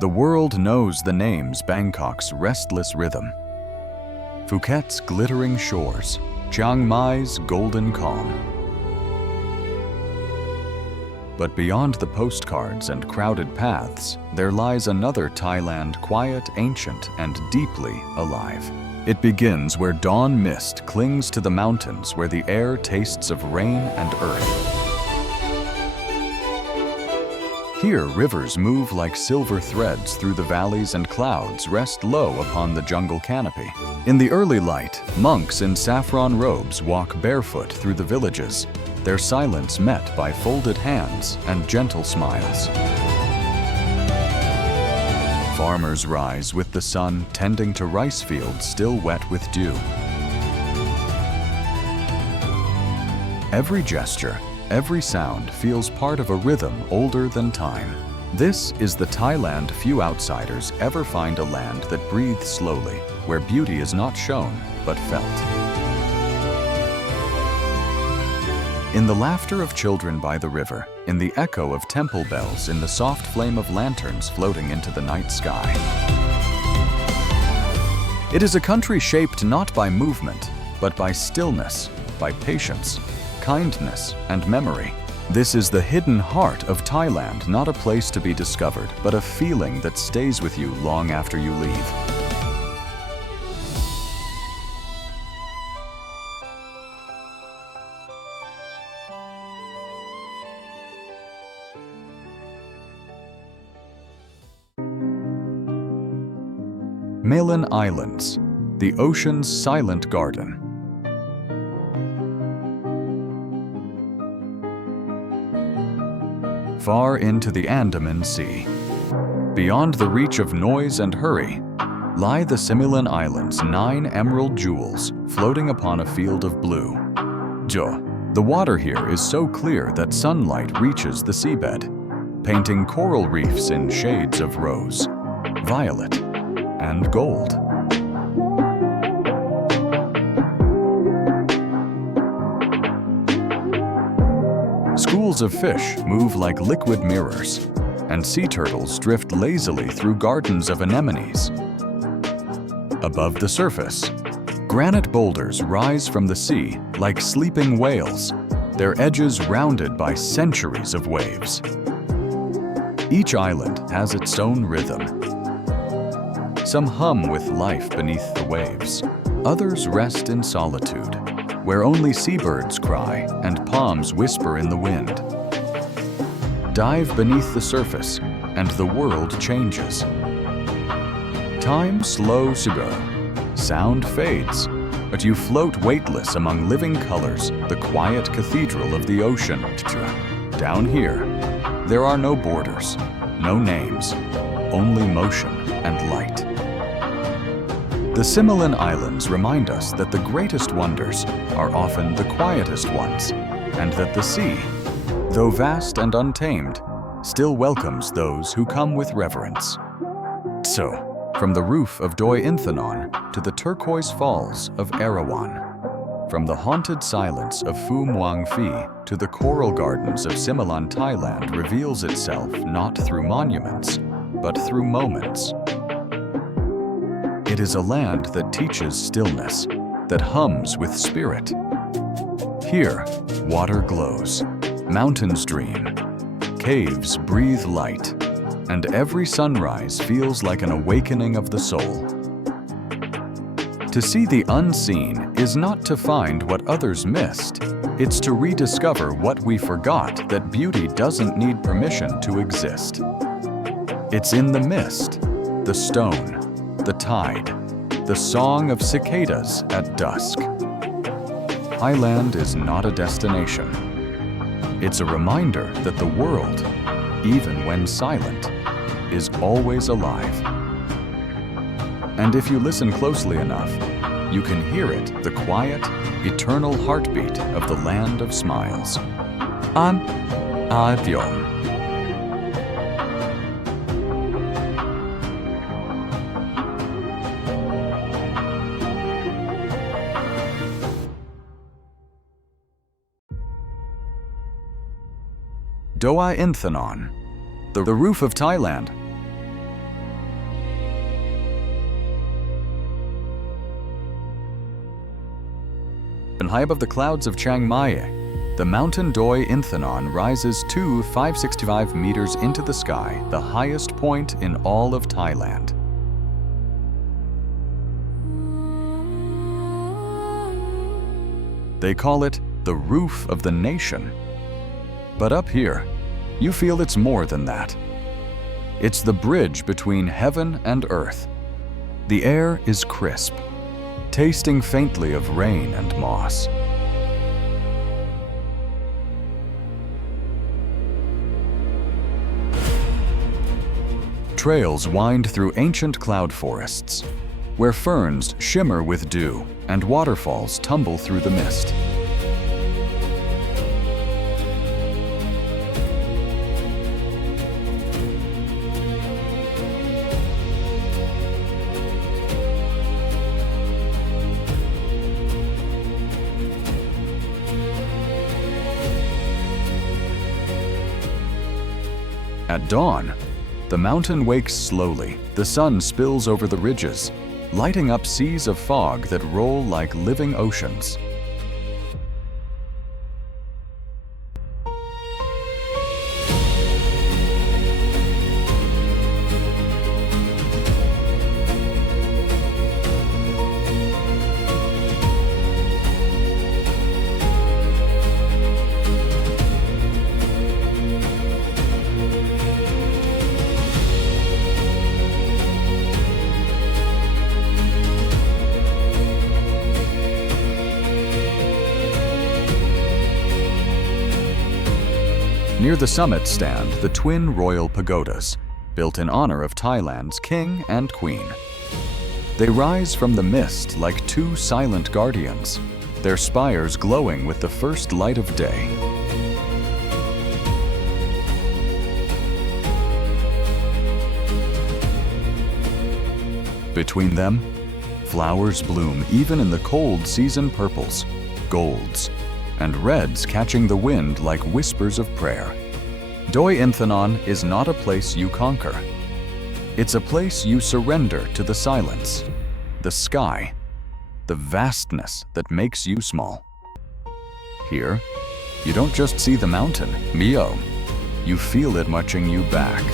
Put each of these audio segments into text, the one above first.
The world knows the names Bangkok's restless rhythm, Phuket's glittering shores, Chiang Mai's golden calm. But beyond the postcards and crowded paths, there lies another Thailand, quiet, ancient, and deeply alive. It begins where dawn mist clings to the mountains, where the air tastes of rain and earth. Here, rivers move like silver threads through the valleys, and clouds rest low upon the jungle canopy. In the early light, monks in saffron robes walk barefoot through the villages, their silence met by folded hands and gentle smiles. Farmers rise with the sun, tending to rice fields still wet with dew. Every gesture, every sound feels part of a rhythm older than time. This is the Thailand few outsiders ever find a land that breathes slowly, where beauty is not shown, but felt. In the laughter of children by the river, in the echo of temple bells, in the soft flame of lanterns floating into the night sky. It is a country shaped not by movement, but by stillness, by patience, kindness, and memory. This is the hidden heart of Thailand, not a place to be discovered, but a feeling that stays with you long after you leave. Malin Islands, the ocean's silent garden. Far into the Andaman Sea, beyond the reach of noise and hurry, lie the Similan Islands, 9 emerald jewels floating upon a field of blue. Jo, the water here is so clear that sunlight reaches the seabed, painting coral reefs in shades of rose, violet, and gold. Schools of fish move like liquid mirrors, and sea turtles drift lazily through gardens of anemones. Above the surface, granite boulders rise from the sea like sleeping whales, their edges rounded by centuries of waves. Each island has its own rhythm. Some hum with life beneath the waves. Others rest in solitude, where only seabirds cry and palms whisper in the wind. Dive beneath the surface, and the world changes. Time slows to go. Sound fades, but you float weightless among living colors, the quiet cathedral of the ocean. Down here, there are no borders, no names, only motion and light. The Similan Islands remind us that the greatest wonders are often the quietest ones, and that the sea, though vast and untamed, still welcomes those who come with reverence. So, from the roof of Doi Inthanon to the turquoise falls of Erawan, from the haunted silence of Phu Muang Phi to the coral gardens of Similan, Thailand reveals itself not through monuments, but through moments. It is a land that teaches stillness, that hums with spirit. Here, water glows, mountains dream, caves breathe light, and every sunrise feels like an awakening of the soul. To see the unseen is not to find what others missed. It's to rediscover what we forgot, that beauty doesn't need permission to exist. It's in the mist, the stone, the tide, the song of cicadas at dusk. Thailand is not a destination. It's a reminder that the world, even when silent, is always alive. And if you listen closely enough, you can hear it, the quiet, eternal heartbeat of the land of smiles. An Adyom. Doi Inthanon, the roof of Thailand. And high above the clouds of Chiang Mai, the mountain Doi Inthanon rises 565 meters into the sky, the highest point in all of Thailand. They call it the roof of the nation. But up here, you feel it's more than that. It's the bridge between heaven and earth. The air is crisp, tasting faintly of rain and moss. Trails wind through ancient cloud forests, where ferns shimmer with dew and waterfalls tumble through the mist. At dawn, the mountain wakes slowly. The sun spills over the ridges, lighting up seas of fog that roll like living oceans. Near the summit stand the twin royal pagodas, built in honor of Thailand's king and queen. They rise from the mist like two silent guardians, their spires glowing with the first light of day. Between them, flowers bloom even in the cold season purples, golds, and reds catching the wind like whispers of prayer. Doi Inthanon is not a place you conquer. It's a place you surrender to the silence, the sky, the vastness that makes you small. Here, you don't just see the mountain, Mio, you feel it marching you back.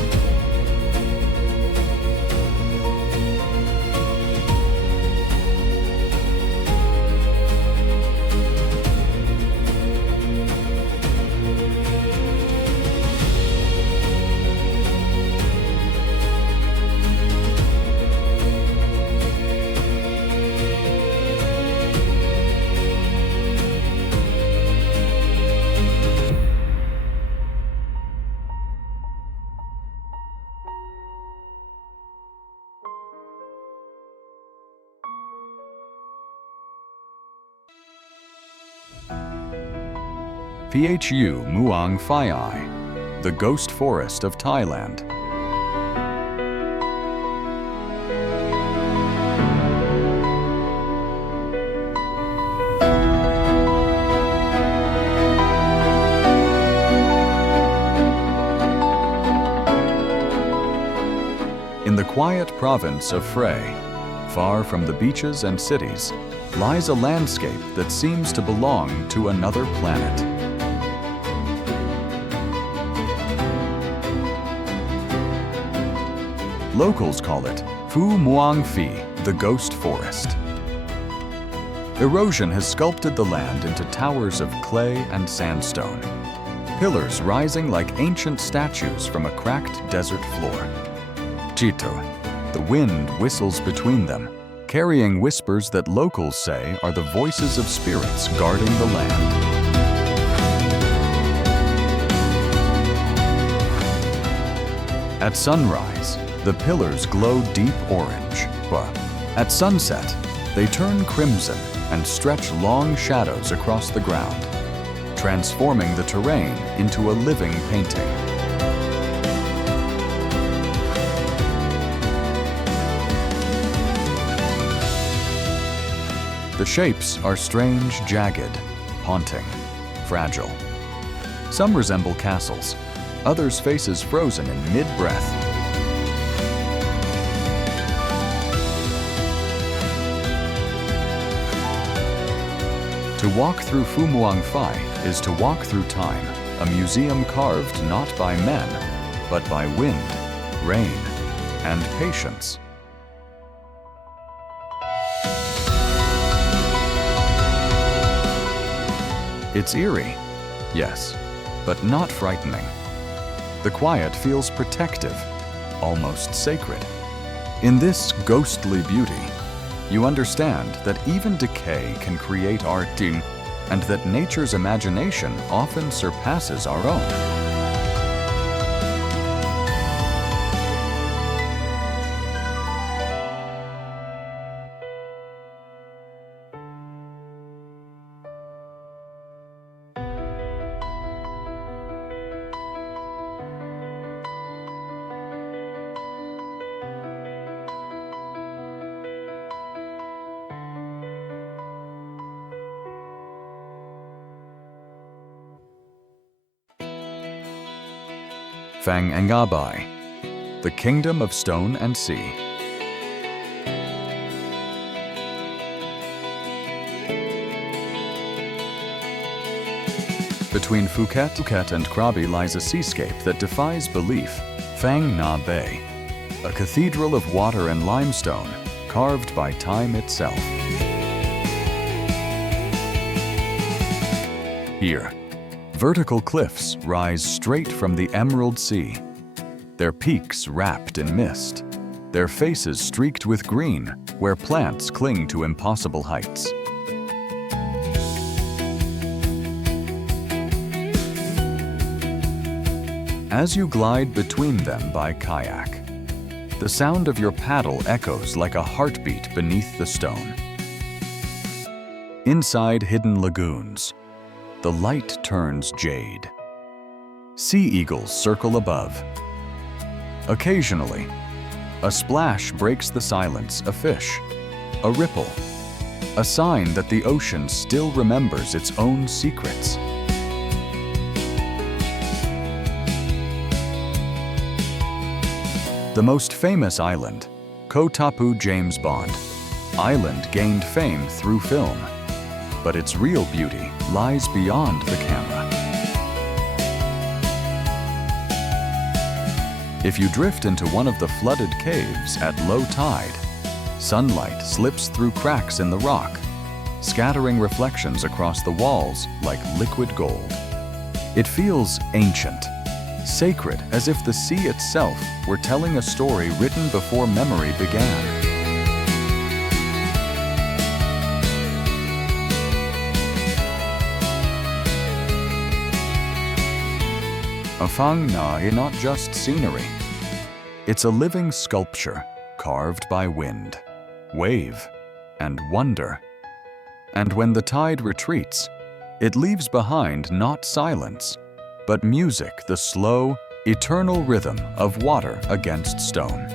Phu Muang Phai Ai, the ghost forest of Thailand. In the quiet province of Phrae, far from the beaches and cities, lies a landscape that seems to belong to another planet. Locals call it Phu Muang Phi, the ghost forest. Erosion has sculpted the land into towers of clay and sandstone, pillars rising like ancient statues from a cracked desert floor. Chito, the wind whistles between them, carrying whispers that locals say are the voices of spirits guarding the land. At sunrise, the pillars glow deep orange, but at sunset, they turn crimson and stretch long shadows across the ground, transforming the terrain into a living painting. The shapes are strange, jagged, haunting, fragile. Some resemble castles, others faces frozen in mid-breath. To walk through Fumuang Fai is to walk through time, a museum carved not by men, but by wind, rain, and patience. It's eerie, yes, but not frightening. The quiet feels protective, almost sacred. In this ghostly beauty, you understand that even decay can create art, and that nature's imagination often surpasses our own. Phang Engabai, the Kingdom of Stone and Sea. Between Phuket and Krabi lies a seascape that defies belief, Phang Nga Bay, a cathedral of water and limestone carved by time itself. Here, vertical cliffs rise straight from the Emerald Sea, their peaks wrapped in mist, their faces streaked with green where plants cling to impossible heights. As you glide between them by kayak, the sound of your paddle echoes like a heartbeat beneath the stone. Inside hidden lagoons, the light turns jade. Sea eagles circle above. Occasionally, a splash breaks the silence, a fish, a ripple, a sign that the ocean still remembers its own secrets. The most famous island, Koh Tapu James Bond Island, gained fame through film, but its real beauty lies beyond the camera. If you drift into one of the flooded caves at low tide, sunlight slips through cracks in the rock, scattering reflections across the walls like liquid gold. It feels ancient, sacred, as if the sea itself were telling a story written before memory began. A Phang Nga is not just scenery. It's a living sculpture carved by wind, wave, and wonder. And when the tide retreats, it leaves behind not silence, but music, the slow, eternal rhythm of water against stone.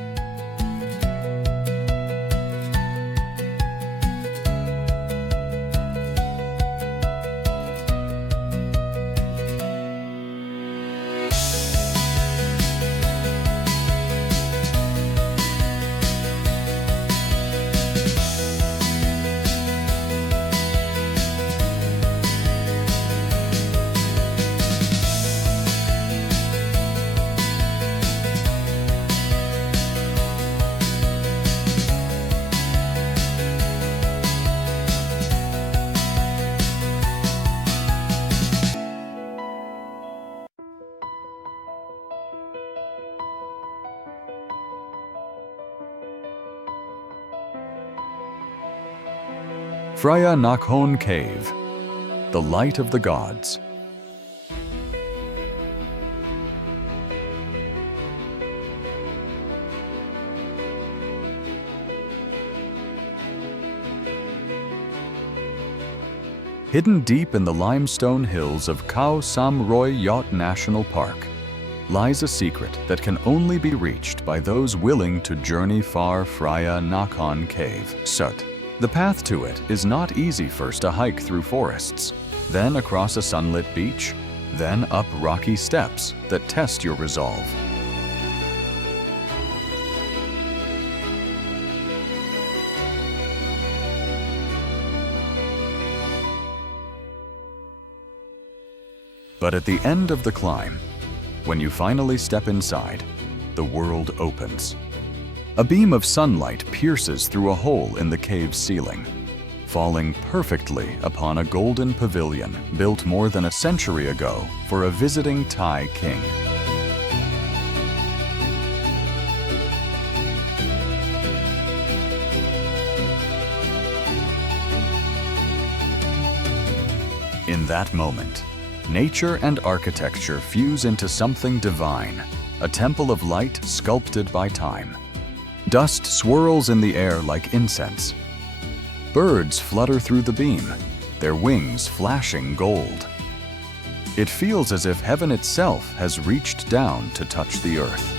Phra Nakhon Cave, the light of the gods. Hidden deep in the limestone hills of Khao Sam Roy Yacht National Park lies a secret that can only be reached by those willing to journey far. Phra Nakhon Cave. Sut. The path to it is not easy. First a hike through forests, then across a sunlit beach, then up rocky steps that test your resolve. But at the end of the climb, when you finally step inside, the world opens. A beam of sunlight pierces through a hole in the cave's ceiling, falling perfectly upon a golden pavilion built more than a century ago for a visiting Thai king. In that moment, nature and architecture fuse into something divine, a temple of light sculpted by time. Dust swirls in the air like incense. Birds flutter through the beam, their wings flashing gold. It feels as if heaven itself has reached down to touch the earth.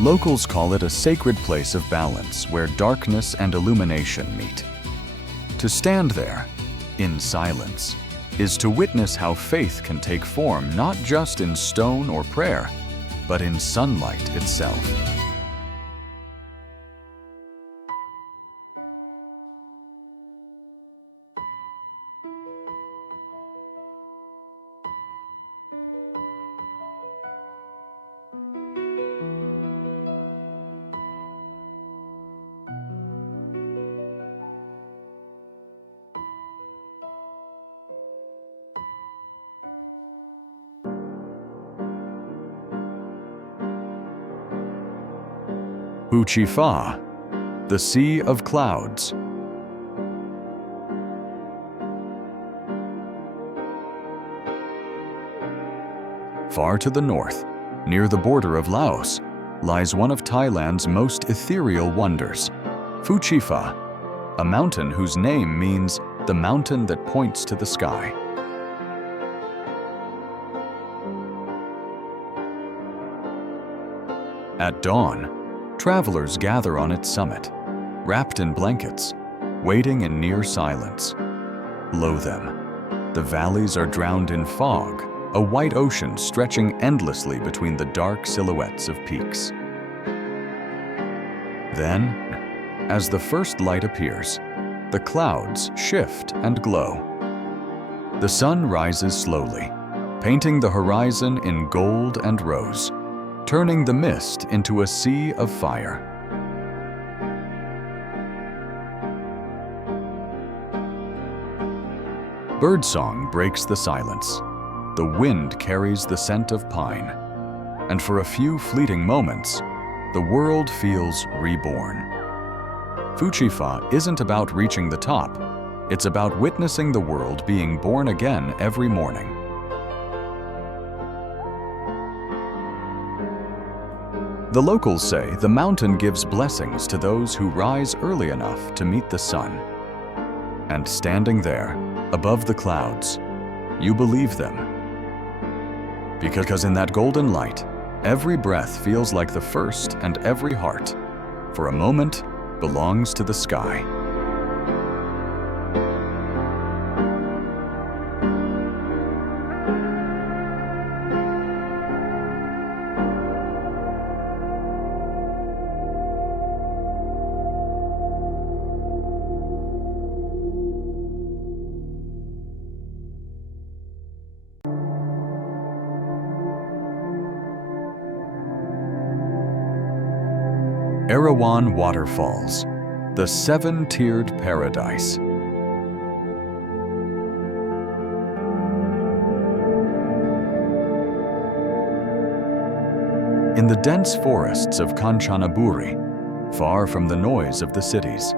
Locals call it a sacred place of balance where darkness and illumination meet. To stand there, in silence, is to witness how faith can take form not just in stone or prayer, but in sunlight itself. Phu-chi-fa, the Sea of Clouds. Far to the north, near the border of Laos, lies one of Thailand's most ethereal wonders, Phu-chi-fa, a mountain whose name means the mountain that points to the sky. At dawn, travelers gather on its summit, wrapped in blankets, waiting in near silence. Below them, the valleys are drowned in fog, a white ocean stretching endlessly between the dark silhouettes of peaks. Then, as the first light appears, the clouds shift and glow. The sun rises slowly, painting the horizon in gold and rose, turning the mist into a sea of fire. Birdsong breaks the silence. The wind carries the scent of pine. And for a few fleeting moments, the world feels reborn. Phu-chi-fa isn't about reaching the top. It's about witnessing the world being born again every morning. The locals say the mountain gives blessings to those who rise early enough to meet the sun. And standing there, above the clouds, you believe them. Because in that golden light, every breath feels like the first and every heart, for a moment, belongs to the sky. Erawan Waterfalls, the seven-tiered paradise. In the dense forests of Kanchanaburi, far from the noise of the cities,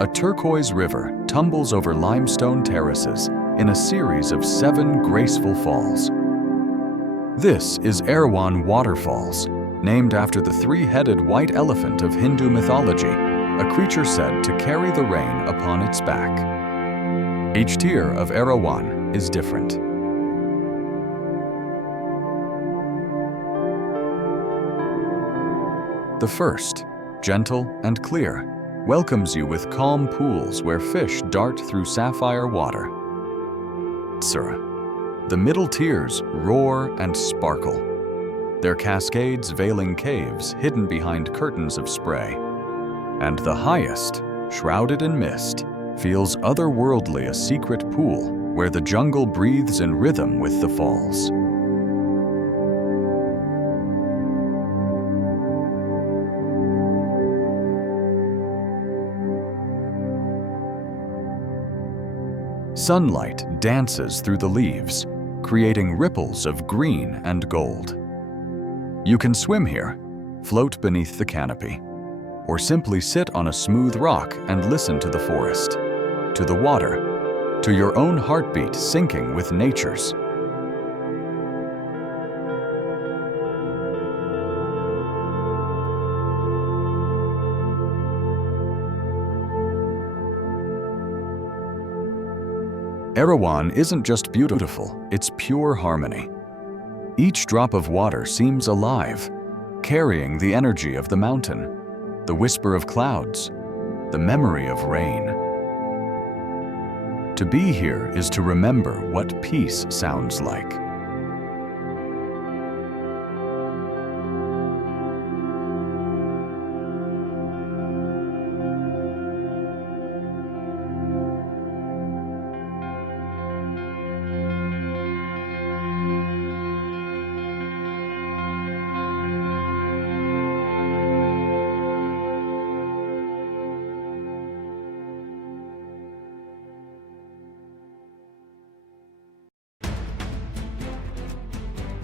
a turquoise river tumbles over limestone terraces in a series of 7 graceful falls. This is Erawan Waterfalls, named after the 3-headed white elephant of Hindu mythology, a creature said to carry the rain upon its back. Each tier of Erawan is different. The first, gentle and clear, welcomes you with calm pools where fish dart through sapphire water. The middle tiers roar and sparkle, their cascades veiling caves hidden behind curtains of spray. And the highest, shrouded in mist, feels otherworldly, a secret pool where the jungle breathes in rhythm with the falls. Sunlight dances through the leaves, creating ripples of green and gold. You can swim here, float beneath the canopy, or simply sit on a smooth rock and listen to the forest, to the water, to your own heartbeat syncing with nature's. Erawan isn't just beautiful, it's pure harmony. Each drop of water seems alive, carrying the energy of the mountain, the whisper of clouds, the memory of rain. To be here is to remember what peace sounds like.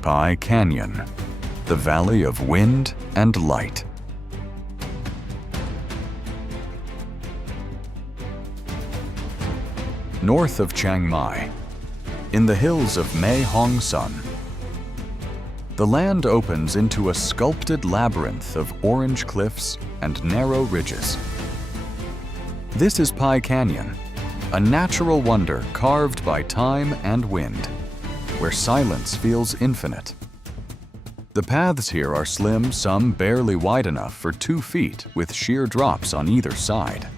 Pai Canyon, the Valley of Wind and Light. North of Chiang Mai, in the hills of Mae Hong Son, the land opens into a sculpted labyrinth of orange cliffs and narrow ridges. This is Pai Canyon, a natural wonder carved by time and wind, where silence feels infinite. The paths here are slim, some barely wide enough for 2 feet, with sheer drops on either side.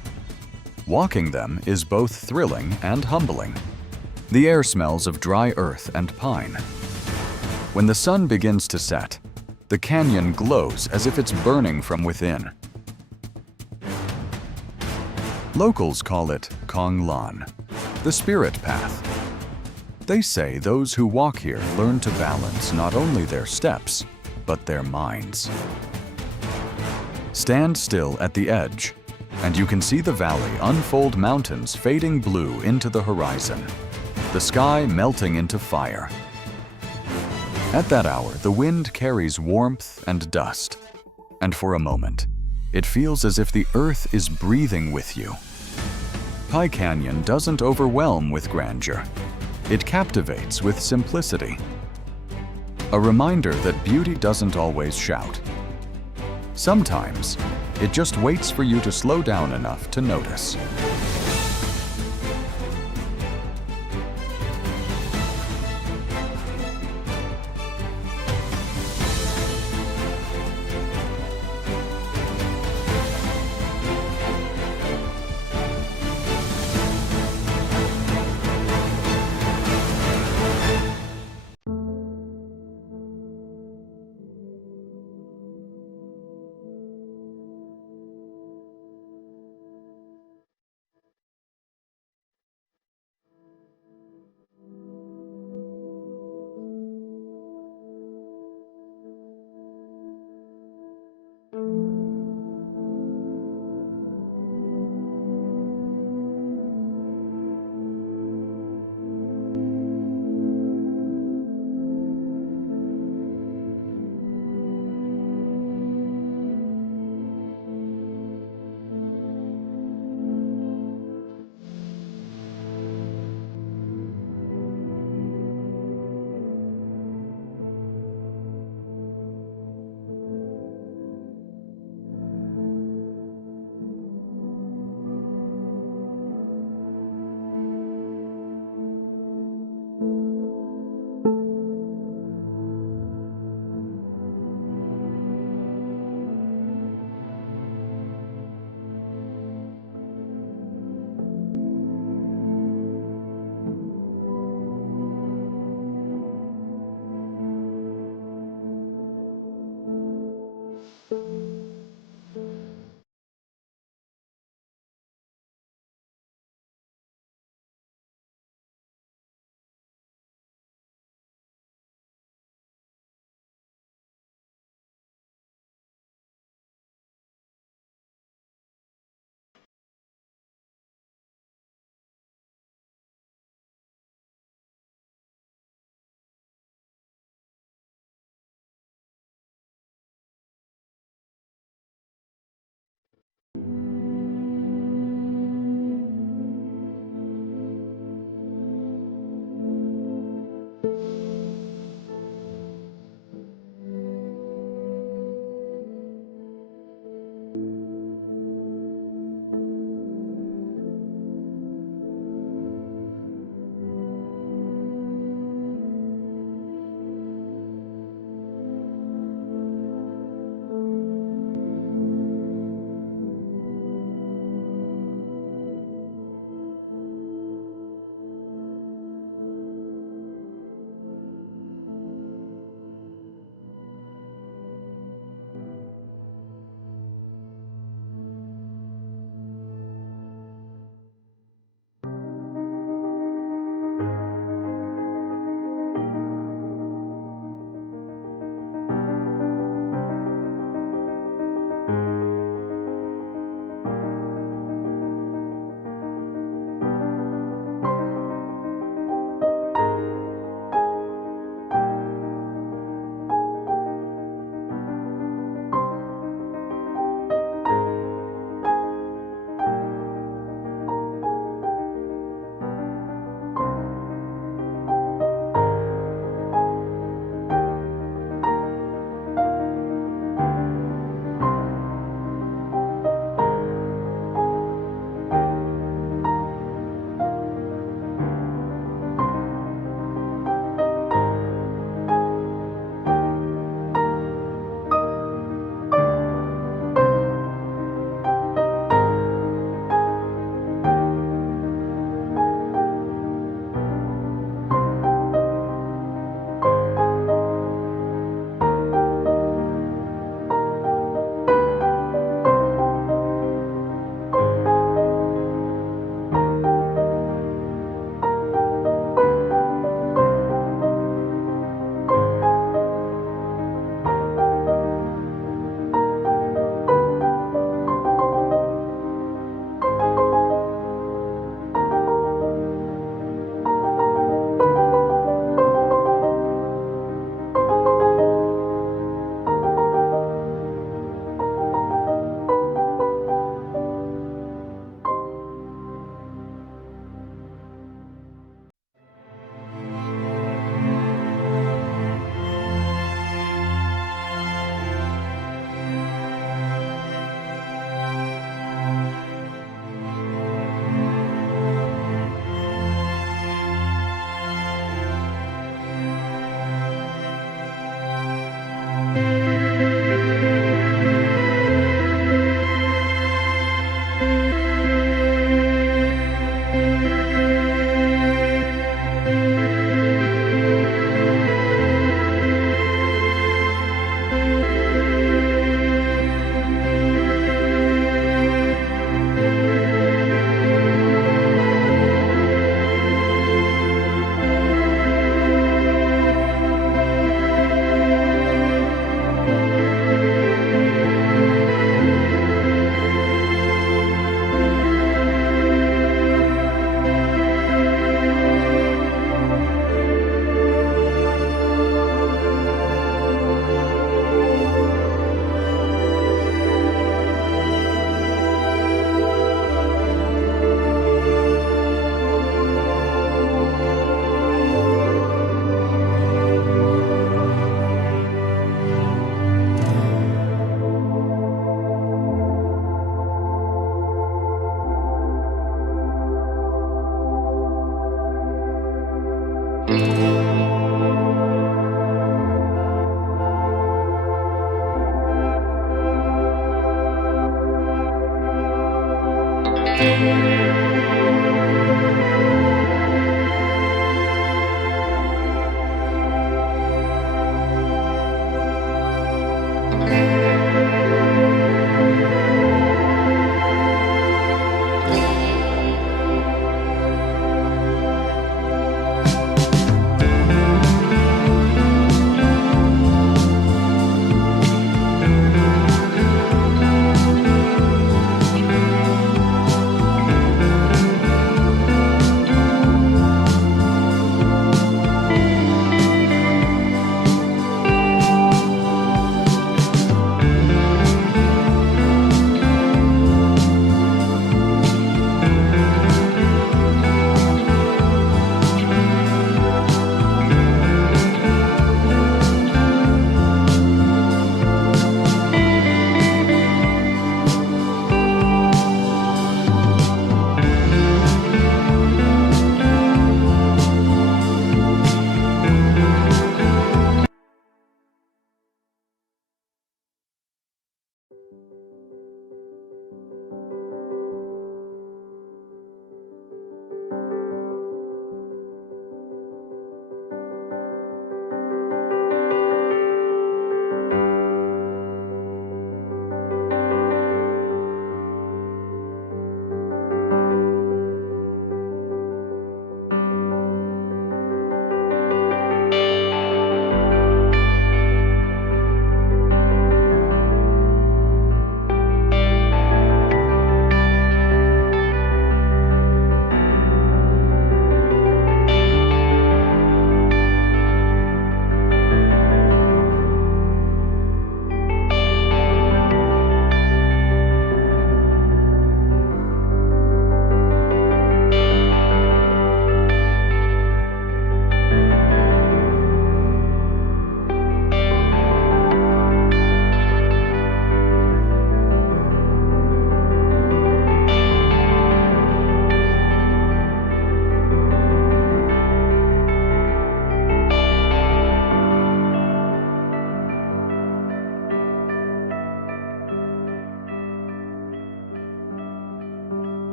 Walking them is both thrilling and humbling. The air smells of dry earth and pine. When the sun begins to set, the canyon glows as if it's burning from within. Locals call it Kong Lan, the spirit path. They say those who walk here learn to balance not only their steps, but their minds. Stand still at the edge, and you can see the valley unfold, mountains fading blue into the horizon, the sky melting into fire. At that hour, the wind carries warmth and dust, and for a moment, it feels as if the earth is breathing with you. Pai Canyon doesn't overwhelm with grandeur. It captivates with simplicity. A reminder that beauty doesn't always shout. Sometimes, it just waits for you to slow down enough to notice.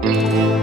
Thank you.